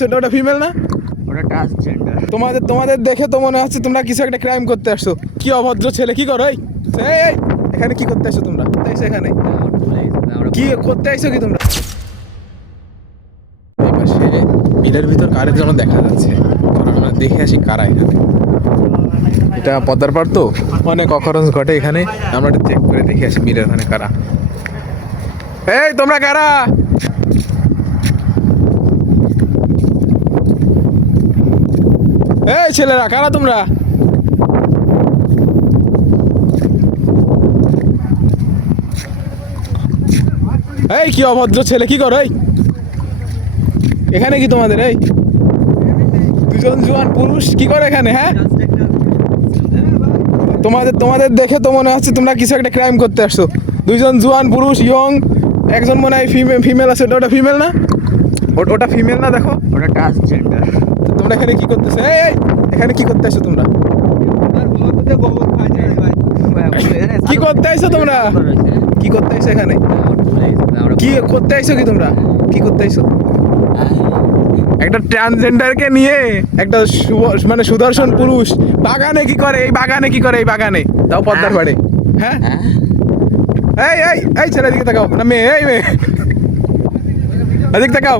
সেটা ওটা ফিমেল না? ওটা ট্রান্সজেন্ডার। তোমাদের দেখে তো মনে হচ্ছে তোমরা কিছু একটা ক্রাইম করতে আসছো। কি অভদ্র ছেলে, কি করো? এই এই, এখানে কি করতে আসছো তোমরা? এখানে কি করতে আসছো কি তোমরা? এই পাশে বিলের ভিতর কারের জন্য দেখা যাচ্ছে, আমরা দেখে আসি কারা এখানে। এটা পদ্মার পাড় তো অনেক অখরচ ঘটে এখানে, আমরা একটু চেক করে দেখে আসি বিলের ওখানে কারা। এই তোমরা কারা? এই ছেলেরা কারা তোমরা? এই কি অভদ্র ছেলে, কি করো? এই এখানে কি তোমাদের? এই দুজন জোয়ান পুরুষ কি করে এখানে? হ্যাঁ, তোমাদের দেখে তো মনে হচ্ছে তোমরা কিছু একটা ক্রাইম করতে আসছো। দুইজন জোয়ান পুরুষ, ইয়ং, একজন মনে হয় ফিমেল আছে। ওটা ফিমেল না? ওটা ফিমেল না? দেখো ওটা ট্রান্সজেন্ডার। তোমরা এখানে কি করতেছো? এই এখানে কি করতে আসছো তোমরা? কি করতে আইছো তোমরা? কি করতে আইছো এখানে? কি করতে আইছো কি তোমরা? কি করতে আইছো? একটা ট্রান্সজেন্ডারকে নিয়ে একটা মানে সুদর্শন পুরুষ বাগানে কি করে? এই বাগানে কি করে? এই বাগানে তাও পদ্মার পাড়ে। হ্যাঁ, এই এই এই ছেলে দিকে তাকাও না, মেয়ে, এই মেয়ে এদিকে তাকাও।